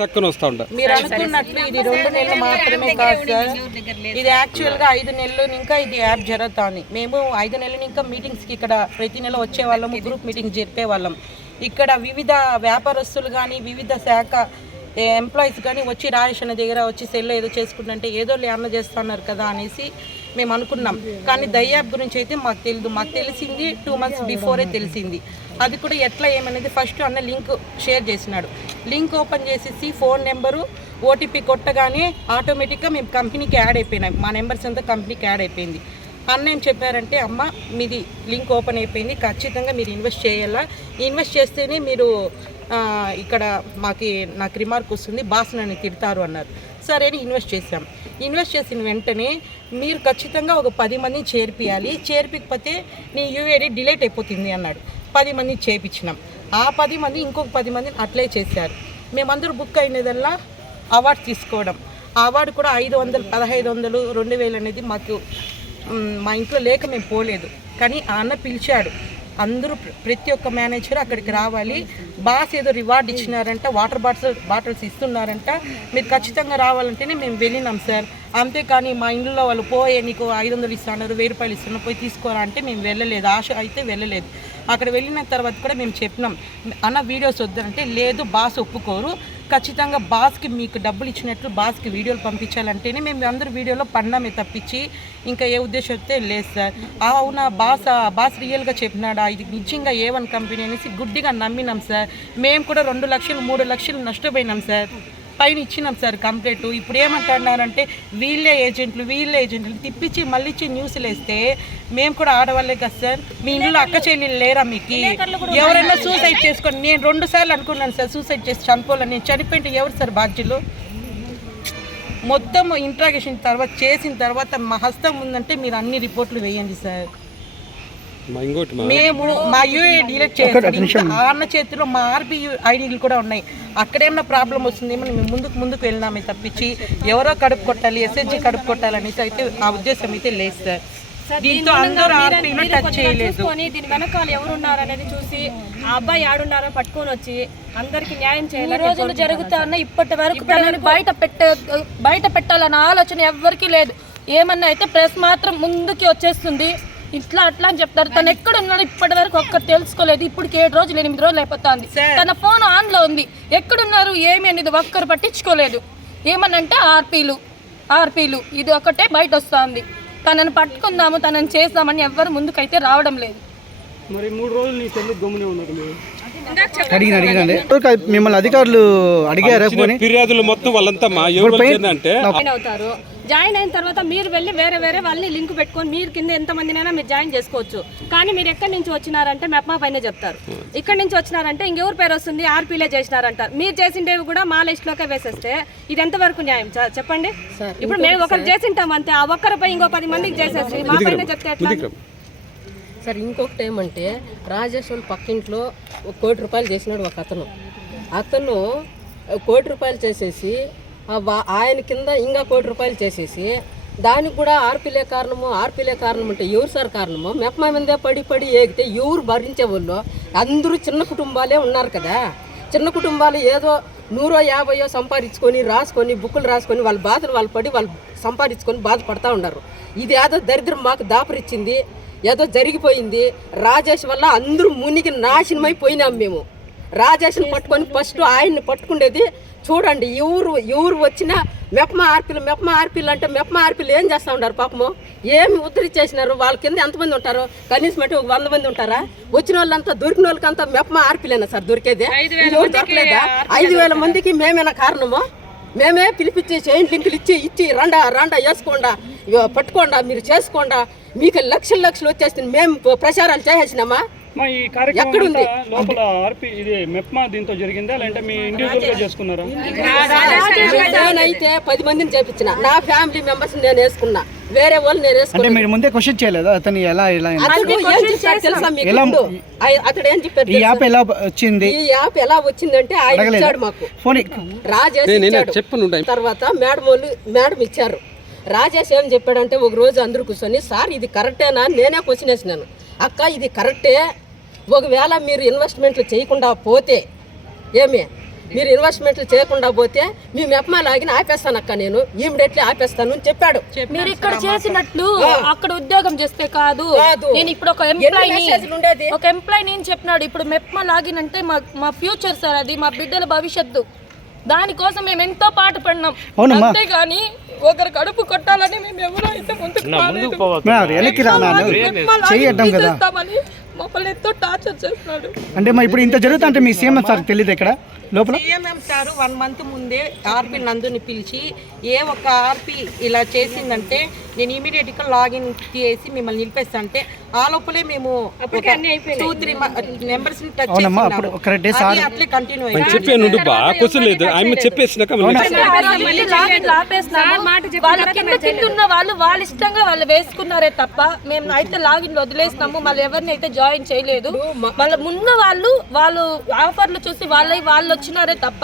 టక్కున వస్తూ ఉంటారు మీరు అనుకున్నట్లు ఇది రెండు నెలలు మాత్రమే కాదు సార్. ఇది యాక్చువల్గా ఐదు నెలలు ఇంకా ఇది యాప్ జరుగుతుంది. మేము ఐదు నెలలు ఇంకా మీటింగ్స్కి ఇక్కడ ప్రతి నెల వచ్చే వాళ్ళము గ్రూప్ మీటింగ్ జరిపే వాళ్ళం. ఇక్కడ వివిధ వ్యాపారస్తులు కానీ వివిధ శాఖ ఎంప్లాయీస్ కానీ వచ్చి రాజేష్ అన్న దగ్గర వచ్చి సెల్లో ఏదో చేసుకుంటుంటే ఏదో లేన్న చేస్తున్నారు కదా అనేసి మేము అనుకున్నాం. కానీ దయ్యాప్ గురించి అయితే మాకు తెలియదు మాకు తెలిసింది టూ మంత్స్ బిఫోరే తెలిసింది. అది కూడా ఎట్లా ఏమనేది ఫస్ట్ అన్న లింక్ షేర్ చేసినాడు. లింక్ ఓపెన్ చేసేసి ఫోన్ నెంబరు ఓటీపీ కొట్టగానే ఆటోమేటిక్గా మేము కంపెనీకి యాడ్ అయిపోయినాం. మా నెంబర్స్ అంతా కంపెనీకి యాడ్ అయిపోయింది. అన్న ఏం చెప్పారంటే అమ్మ మీది లింక్ ఓపెన్ అయిపోయింది ఖచ్చితంగా మీరు ఇన్వెస్ట్ చేయాలా? ఇన్వెస్ట్ చేస్తేనే మీరు ఇక్కడ మాకి నాకు రిమార్క్ వస్తుంది బాస్ నన్ను తిడతారు అన్నారు. సరే అని ఇన్వెస్ట్ చేశాం. ఇన్వెస్ట్ చేసిన వెంటనే మీరు ఖచ్చితంగా ఒక పది మందిని చేర్పియాలి. చేర్పికపోతే నీ యూఏడి డిలేట్ అయిపోతుంది అన్నాడు. పది మందిని చేపించినాం ఆ పది మంది ఇంకొక పది మందిని అట్లే చేశారు. మేమందరూ బుక్ అయినదల్లా అవార్డు తీసుకోవడం. ఆ అవార్డు కూడా ఐదు వందలు పదహైదు వందలు రెండు వేలు అనేది మాకు మా ఇంట్లో లేక మేము పోలేదు. కానీ ఆ అన్న పిలిచాడు. అందరూ ప్ర- ప్రతి ఒక్క మేనేజర్ అక్కడికి రావాలి. బాస్ ఏదో రివార్డ్ ఇచ్చినారంట వాటర్ బాటిల్స్ బాటిల్స్ ఇస్తున్నారంట. మీరు ఖచ్చితంగా రావాలంటేనే మేము వెళ్ళినాం సార్. అంతేకాని మా ఇంట్లో వాళ్ళు పోయే నీకు ఐదు వందలు ఇస్తున్నారు వెయ్యి రూపాయలు ఇస్తున్నారు పోయి తీసుకోరా అంటే మేము వెళ్ళలేదు. ఆశ అయితే వెళ్ళలేదు. అక్కడ వెళ్ళిన తర్వాత కూడా మేము చెప్పినాం. అన్న వీడియోస్ వద్దంటే లేదు బాస్ ఒప్పుకోరు. ఖచ్చితంగా బాస్కి మీకు డబ్బులు ఇచ్చినట్లు బాస్కి వీడియోలు పంపించాలంటేనే మేము అందరూ వీడియోలో పన్నామే తప్పించి ఇంకా ఏ ఉద్దేశంతో లేదు సార్. అవునా బాస్ బాస్ రియల్గా చెప్పినాడా? ఇది నిజంగా ఏ వన్ కంపెనీ అనేసి గుడ్డిగా నమ్మినాం సార్. మేము కూడా రెండు లక్షలు మూడు లక్షలు నష్టపోయినాం సార్. పైన ఇచ్చినాం సార్ కంప్లైంట్ ఇప్పుడు ఏమంటున్నారంటే వీళ్ళే ఏజెంట్లు వీళ్ళే ఏజెంట్లు తిప్పించి మళ్ళీ ఇచ్చి న్యూస్లు వేస్తే మేము కూడా ఆడవాళ్ళే కదా సార్. మీ ఇంట్లో అక్క చెల్లెలు లేరా మీకు? ఎవరైనా సూసైడ్ చేసుకొని నేను రెండు సార్లు అనుకున్నాను సార్ సూసైడ్ చేసి చనిపోవాలని. నేను చనిపోయింటే ఎవరు సార్ బాధ్యులు? మొత్తం ఇంట్రాగేషన్ తర్వాత చేసిన తర్వాత మా హస్తం ఉందంటే మీరు అన్ని రిపోర్ట్లు వేయండి సార్. మేము మా యూఏ డిలీట్ చేస్తాం. ఆ అన్న చేతిలో మా ఆర్బీ ఐడీలు కూడా ఉన్నాయి. అక్కడేమన్నా ప్రాబ్లం వస్తుందేమో మేము ముందుకు ముందుకు వెళ్ళినామే తప్పించి ఎవరో కడుపు కొట్టాలి ఎస్ఎస్జి కడుపు కొట్టాలనేసి అయితే ఆ ఉద్దేశం అయితే లేదు సార్. దీంతో అందరూ ఆర్పీలో టచ్ చేయలేదు. చూసుకొని దీని వెనకాల ఎవరున్నారు అనేది చూసి ఆ అబ్బాయి ఆడున్నారో పట్టుకొని వచ్చి అందరికి న్యాయం ఈ చేయాలి రోజులు జరుగుతున్న ఇప్పటి వరకు తనని బయట పెట్టే బయట పెట్టాలన్న ఆలోచన ఎవ్వరికీ లేదు. ఏమన్నా అయితే ప్రెస్ మాత్రం ముందుకి వచ్చేస్తుంది. ఇట్లా అట్లా అని చెప్తారు. తను ఎక్కడ ఉన్నాడు ఇప్పటి వరకు ఒక్కరు తెలుసుకోలేదు. ఇప్పటికి ఏడు రోజులు ఎనిమిది రోజులు అయిపోతుంది. తన ఫోన్ ఆన్లో ఉంది. ఎక్కడున్నారు ఏమి అనేది ఒక్కరు పట్టించుకోలేదు. ఏమనంటే ఆర్పీలు ఆర్పీలు. ఇది ఒకటే బయట వస్తుంది. తనని పట్టుకుందాము తనని చేద్దామని ఎవ్వరు ముందుకైతే రావడం లేదు. మరి మూడు రోజులు నీ గమ్మునే ఉన్నారు మీరు అడిగిన అడిగినండి మిమ్మల్ని అధికారులు అడిగారా పోనీ ఫిర్యాదులు మొత్తం వాళ్ళంతా మా ఎవరు జాయిన్ అవుతారు. జాయిన్ అయిన తర్వాత మీరు వెళ్ళి వేరే వేరే వాళ్ళని లింక్ పెట్టుకొని మీరు కింద ఎంత మందినైనా మీరు జాయిన్ చేసుకోవచ్చు. కానీ మీరు ఎక్కడి నుంచి వచ్చినారంటే మెప్మా పైన చెప్తారు. ఇక్కడి నుంచి వచ్చినారంటే ఇంకెవరు పేరు వస్తుంది? ఆర్పీలే చేసినారంటారు మీరు చేసిండేవి కూడా మా లిస్ట్ లోకే వేసేస్తే ఇది ఎంతవరకు న్యాయం? సార్ చెప్పండి. ఇప్పుడు మేము ఒకరు చేసింటాం అంతే. ఆ ఒక్కరిపై ఇంకో పది మందికి చేసేసి మా పైన చెప్తే ఎట్లా? సార్ ఇంకొకటి ఏమంటే రాజేష్ వాళ్ళ పక్కింట్లో ఒక కోటి రూపాయలు చేసినాడు ఒక అతను. అతను కోటి రూపాయలు చేసేసి ఆయన కింద ఇంకా కోటి రూపాయలు చేసేసి దానికి కూడా ఆర్పిలే కారణము ఆర్పిలే కారణం అంటే ఎవరు సార్ కారణము మెప్పమ మీదే పడి పడి ఏగితే ఎవరు భరించే వాళ్ళు అందరూ చిన్న కుటుంబాలే ఉన్నారు కదా. చిన్న కుటుంబాలు ఏదో నూరో యాభయో సంపాదించుకొని రాసుకొని బుక్కులు రాసుకొని వాళ్ళ బాధలు వాళ్ళు పడి వాళ్ళు సంపాదించుకొని బాధపడతా ఉన్నారు. ఇది ఏదో దరిద్రం మాకు దాపరిచ్చింది ఏదో జరిగిపోయింది. రాజేష్ వల్ల అందరూ మునిగి నాశనమైపోయినాం మేము. రాజేష్ని పట్టుకొని ఫస్ట్ ఆయన్ని పట్టుకునేది చూడండి ఎవరు ఎవరు వచ్చినా మెప్మ ఆర్పీలు మెప్మ ఆర్పీలు అంటే మెప్మ ఆర్పీలు ఏం చేస్తూ ఉంటారు పాపము? ఏమి ఉద్ధరించేసినారు వాళ్ళ కింద ఎంతమంది ఉంటారు? కనీసం అంటే ఒక వంద మంది ఉంటారా? వచ్చిన వాళ్ళంతా దొరికిన వాళ్ళకంతా మెప్మ ఆర్పీలేనా సార్ దొరికేది? ఎవరు దొరకలేదా? ఐదు వేల మందికి మేమేనా కారణము? మేమే పిలిపించి చైన్ లింకులు ఇచ్చి ఇచ్చి రండా రండా వేసుకోండా పట్టుకోండా మీరు చేసుకోండా మీకు లక్షలు లక్షలు వచ్చేస్తుంది మేము ప్రచారాలు చేసేసినామా? ఈ కార్యక్రమం లోపల ఆర్పి ఇది మెప్మా దీంతో జరిగిందా? లేదంటే మీ ఇండివిజువల్గా చేసుకున్నారా? నేనైతే పది మందిని చేపించిన. నా ఫ్యామిలీ మెంబర్స్ నేను వేసుకున్నా. వేరే వాళ్ళు నేను అంటే మీరు ముందే క్వశ్చన్ చేయలేదా? అతను ఎలా ఎలా తెలుసా మీకు? అతడు ఏం చెప్పాడు ఈ? యాప్ ఎలా వచ్చింది? ఈ యాప్ ఎలా వచ్చిందంటే ఆయన ఇచ్చాడు మాకు. ఫోన్ రాజేష్ చెప్పను తర్వాత మేడం వాళ్ళు మేడం ఇచ్చారు. రాజేష్ ఏం చెప్పాడంటే ఒక రోజు అందరూ కూర్చొని సార్ ఇది కరెక్టేనా? నేనే క్వశ్చన్ వేసినాను. అక్క ఇది కరెక్టే. ఒకవేళ మీరు ఇన్వెస్ట్మెంట్లు చేయకుండా పోతే ఏమి? మీరు ఇన్వెస్ట్మెంట్లు చేయకుండా పోతే మీ మెప్మా లాగిన ఆపేస్తాను అక్క నేను. ఇమీడియట్లీ ఆపేస్తాను అని చెప్పాడు. మీరు ఇక్కడ చేసినట్లు అక్కడ ఉద్యోగం చేస్తే కాదు. నేను ఇప్పుడు ఒక ఎంప్లాయీ? ఒక ఎంప్లాయీ నేను చెప్పినాడు? ఇప్పుడు మెప్మా లాగిన్ అంటే మా మా ఫ్యూచర్ సార్ అది మా బిడ్డల భవిష్యత్తు. దానికోసం మేము ఎంతో పాట పడినాం. అంతేగాని ఒకరి కడుపు కొట్టాలని మేము ఎవరో అయితే ముందుకు మమ్మల్ని ఎంతో టార్చర్ చేస్తున్నాడు. అంటే మా ఇప్పుడు ఇంత జరుగుతా అంటే మీ సీఎం సార్ తెలియదు ఇక్కడ? లోపల? సిఎంఎం సార్ వన్ మంత్ ముందే ఆర్పి నందుని పిలిచి ఏ ఒక్క ఆర్పి ఇలా చేసిందంటే నేను ఇమీడియట్గా లాగిన్ చేసి మిమ్మల్ని నిలిపేస్తా అంటే ఆ లోపలే మేము టూ త్రీ నెంబర్స్ని టచ్ సార్. అట్లే కంటిన్యూ అయ్యింది చెప్పే నుండి బా క్వశ్చన్ లేదు. ఆమె చెప్పేసినాక. వాళ్ళ కింద వాళ్ళు వాళ్ళ ఇష్టంగా వాళ్ళు వేసుకున్నారే తప్ప మేము అయితే లాగిన్ వదిలేసినాము. మళ్ళీ ఎవరిని అయితే జాయిన్ చేయలేదు. మళ్ళీ ముందు వాళ్ళు వాళ్ళు ఆఫర్లు చూసి వాళ్ళవి వాళ్ళు వచ్చినారే తప్ప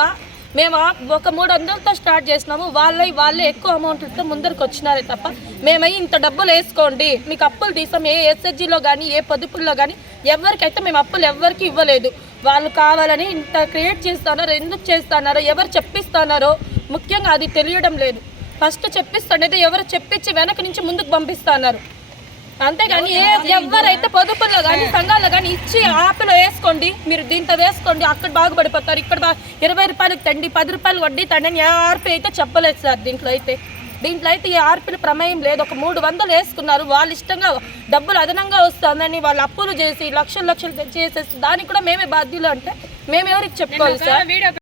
మేము ఆ- ఒక మూడు వందలతో స్టార్ట్ చేసినాము. వాళ్ళే వాళ్ళే ఎక్కువ అమౌంట్లతో ముందరికి వచ్చినారే తప్ప మేమై ఇంత డబ్బులు వేసుకోండి. మీకు అప్పులు తీసాం ఏ ఎస్హెచ్జిలో కానీ ఏ పొదుపుల్లో కానీ ఎవరికైతే మేము అప్పులు ఎవరికి ఇవ్వలేదు. వాళ్ళు కావాలని ఇంత క్రియేట్ చేస్తున్నారో ఎందుకు చేస్తున్నారో ఎవరు చెప్పిస్తున్నారో ముఖ్యంగా అది తెలియడం లేదు. ఫస్ట్ చెప్పిస్తుండేది ఎవరు చెప్పించి వెనక నుంచి ముందుకు పంపిస్తున్నారు అంతేగాని ఏ ఎవరైతే పొదుపుల్లో కానీ సంఘాల్లో కానీ ఇచ్చి ఆపిలో వేసుకోండి మీరు దీంతో వేసుకోండి అక్కడ బాగుపడిపోతారు. ఇక్కడ ఇరవై రూపాయలకి తండి పది రూపాయలు వడ్డీ తండి అని ఆర్పి అయితే చెప్పలేదు సార్ దీంట్లో అయితే. దీంట్లో అయితే ఏ ఆర్పిల ప్రమేయం లేదు. ఒక మూడు వందలు వేసుకున్నారు. వాళ్ళ ఇష్టంగా డబ్బులు అదనంగా వస్తుందని వాళ్ళు అప్పులు చేసి లక్షలు లక్షలు చేసేసి దానికి కూడా మేమే బాధ్యులు అంటే మేము ఎవరికి చెప్పుకోవాలి సార్